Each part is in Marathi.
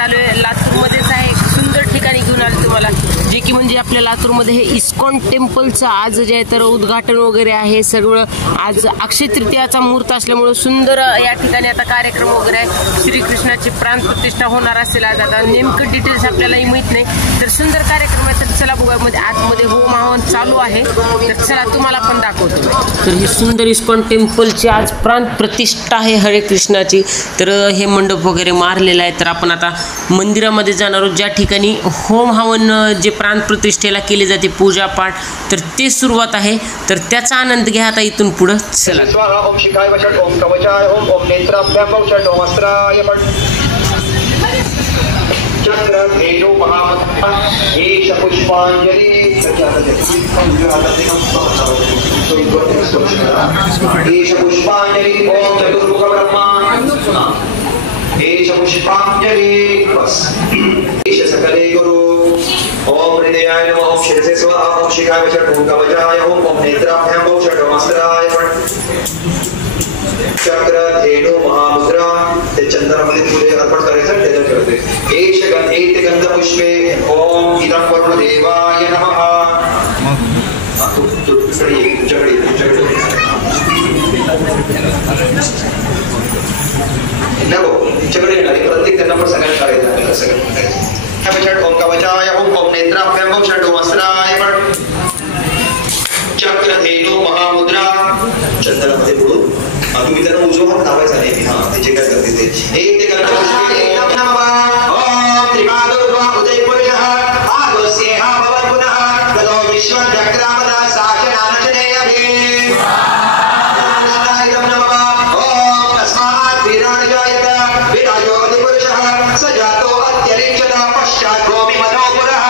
आलोय लातूरमध्येच आहे, एक सुंदर ठिकाणी घेऊन आलो तुम्हाला, जे की म्हणजे आपल्या लातूरमध्ये हे इस्कॉन टेम्पलचं आज जे आहे तर उद्घाटन वगैरे आहे सगळं. आज अक्षय तृतीयाचा मुहूर्त असल्यामुळे सुंदर या ठिकाणी आता कार्यक्रम वगैरे आहे. श्रीकृष्णाची प्राण प्रतिष्ठा होणार असेल आज. आता नेमकं डिटेल्स आपल्यालाही माहित नाही, तर सुंदर कार्यक्रम आहे. तर चला बघूया, मध्ये आतमध्ये होम हवन चालू आहे, तर चला तुम्हाला पण दाखवतो. तर ही सुंदर इस्कॉन टेम्पलची आज प्राण प्रतिष्ठा आहे हरे कृष्णाची. तर हे मंडप वगैरे मारलेला आहे. तर आपण आता मंदिरामध्ये जाणार आहोत, ज्या ठिकाणी होम हवन जे प्राण प्रतिष्ठेला केले जाते पूजा पाठ, तर ते सुरुवात आहे. तर त्याचा आनंद घ्या आता इथून पुढे. चला. ओम शिखाय वचन ओम कवचाय ओम ओम नेत्राभ्याम वचन ओम अस्त्राय पण चक्र धेनु महामंत्र एष पुष्पांजलि एष पुष्पांजलि ओम चतुर्मुख ब्रह्मा एष पुष्पांजलि बस एष सकले गुरु ओम हृदयाय नमः ओम शिरसे स्वाहा ओम शिखाय वचन ओम कवचाय ओम ओम नेत्राभ्याम वचन ओम अस्त्राय पण चक्र धेनु महामुद्रा ते चंद्रामध्ये फुले अर्पण करायचं त्याला ठेवते. एष गंधेत गंध पुष्पे ओम इदं वरुण देवाय नमः. तुझ्याकडे येणारी प्रत्येक त्यांना पण सगळ्यांना करायचं सगळं. ओम कवचाय ओम ओम नेत्राभ्याम वचन ओम अस्त्राय पण चक्र धेनु महामुद्रा चंद्रामध्ये बुडून तुम्ही त्यांना उजवा हात लावायचा नाही. हा त्याचे काय करते ते एक ते करतो. ओम त्रिपादुर्वा उदय पुरुषः आगोस्येहा भवत् पुनः ततो विश्वचक्रामदा साक्षनानचनेयभि कृष्णाय नमः. ओम तस्मात् वीराणजायत विराजोति पुरुषः स जातो अत्यरिच्यत पश्चात् गोपि मनो पुरः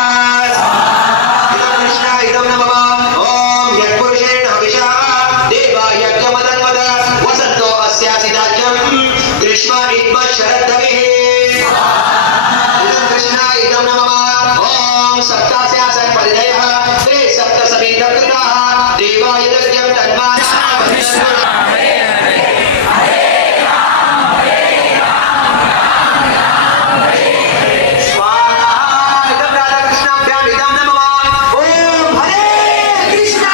कृष्णाय नमः. ओम यत्पुरुषेण हविषा देवा यज्ञमदन्वद वसन्तो अस्यासि राज्यं ग्रीष्म इद्म शरद्धविः कृष्णाय नमः. ओम सप्तास्यासन् परिधयः ते सप्त समेतकृताः देवाय यज्ञं तन्मानः कृष्ण हरे हरे हरे राम स्वाहा. इदं राधा कृष्णाभ्याम् इदं नमः. ओम हरे कृष्ण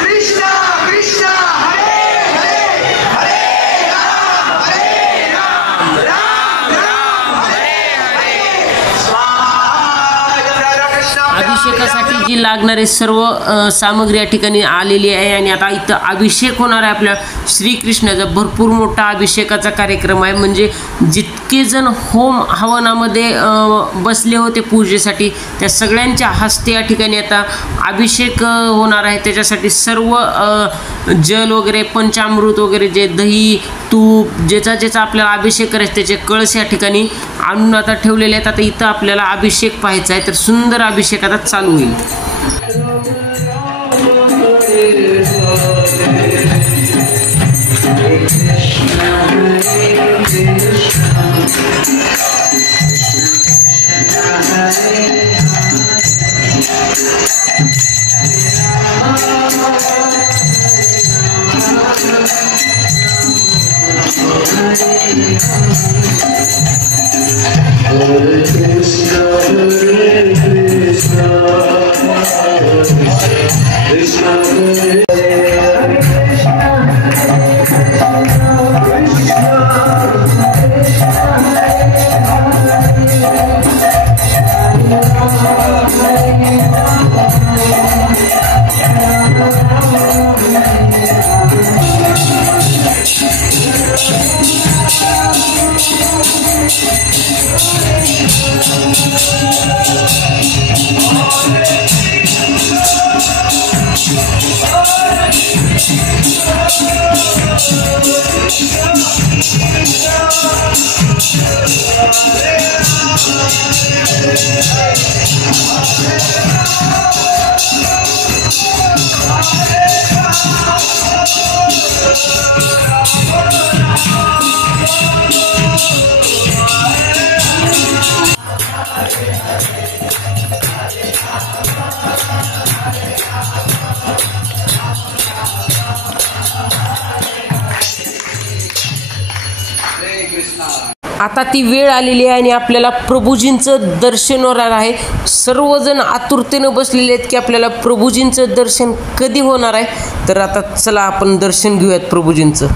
कृष्ण कृष्ण हरे हरे हरे राम राम राम हरे हरे स्वाहा. इदं राधा कृष्णाभ्याम् अभिषेकासाठी जी लागणारी सर्व सामग्री या ठिकाणी आलेली आहे. आणि आता इथं अभिषेक होणार आहे आपल्या श्रीकृष्णाचा. भरपूर मोठा अभिषेकाचा कार्यक्रम आहे. म्हणजे जितके जण होम हवनामध्ये बसले होते पूजेसाठी, त्या सगळ्यांच्या हस्ते या ठिकाणी आता अभिषेक होणार आहे. त्याच्यासाठी सर्व जल वगैरे पंचामृत वगैरे जे दही तूप ज्याचा आपल्याला अभिषेक करायचा त्याचे कळस या ठिकाणी आणून आता ठेवलेले आहेत. आता इथं आपल्याला अभिषेक पाहायचा आहे. तर सुंदर अभिषेक आता चालू होईल. आता ती वेळ आलेली आहे आणि आपल्याला प्रभूजींचं दर्शन होणार आहे. सर्वजण आतुरतेनं बसलेले आहेत की आपल्याला प्रभूजींचं दर्शन कधी होणार आहे. तर आता चला आपण दर्शन घेऊयात प्रभूजींचं.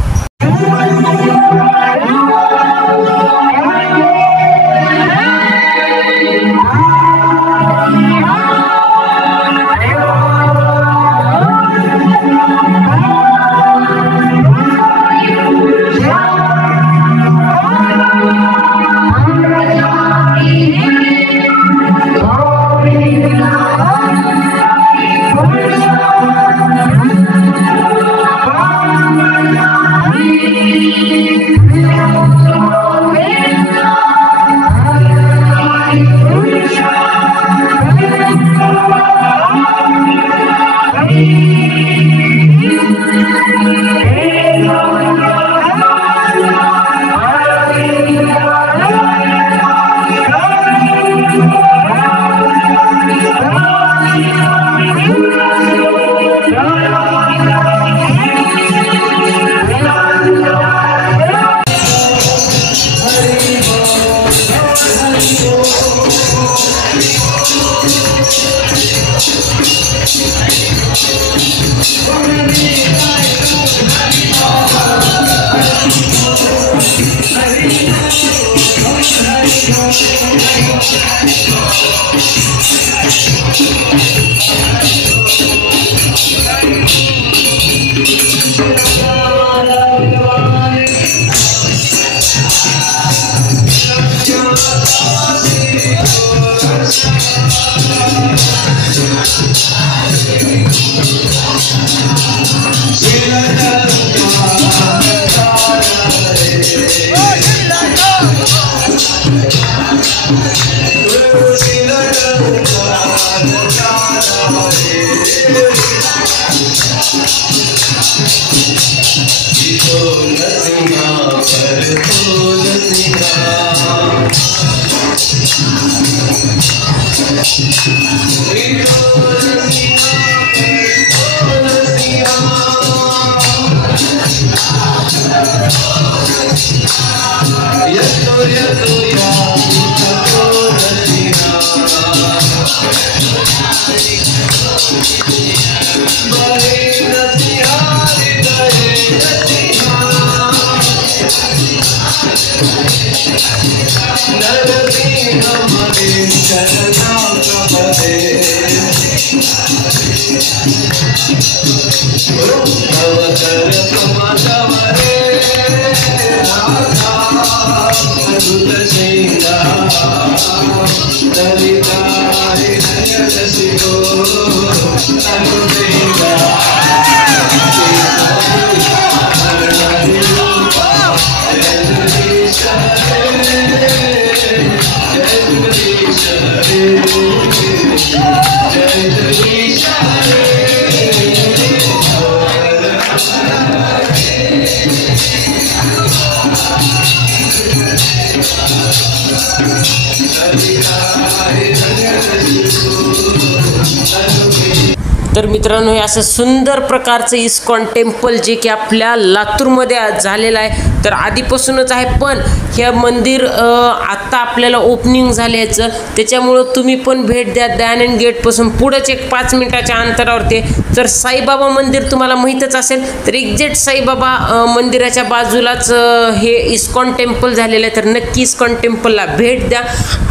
तर मित्रांनो, हे असं सुंदर प्रकारचं इस्कॉन टेम्पल जे की आपल्या लातूरमध्ये झालेलं आहे. तर आधीपासूनच आहे, पण हे मंदिर आत्ता आपल्याला ओपनिंग झालं याचं, त्याच्यामुळं तुम्ही पण भेट द्या. दयानंद गेटपासून पुढंच एक 5 मिनिटाच्या अंतरावरती. तर साईबाबा मंदिर तुम्हाला माहीतच असेल, तर एक्झॅक्ट साईबाबा मंदिराच्या बाजूलाच हे इस्कॉन टेम्पल झालेलं आहे. तर नक्की इस्कॉन टेम्पलला भेट द्या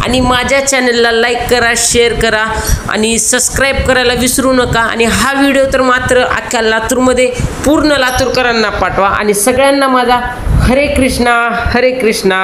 आणि माझ्या चॅनलला लाईक करा, शेअर करा आणि सबस्क्राईब करायला विसरू नका. आणि हा व्हिडिओ तर मात्र अख्ख्या लातूरमध्ये पूर्ण लातूरकरांना पाठवा आणि सगळ्यांना माझा हरे कृष्णा, हरे कृष्णा.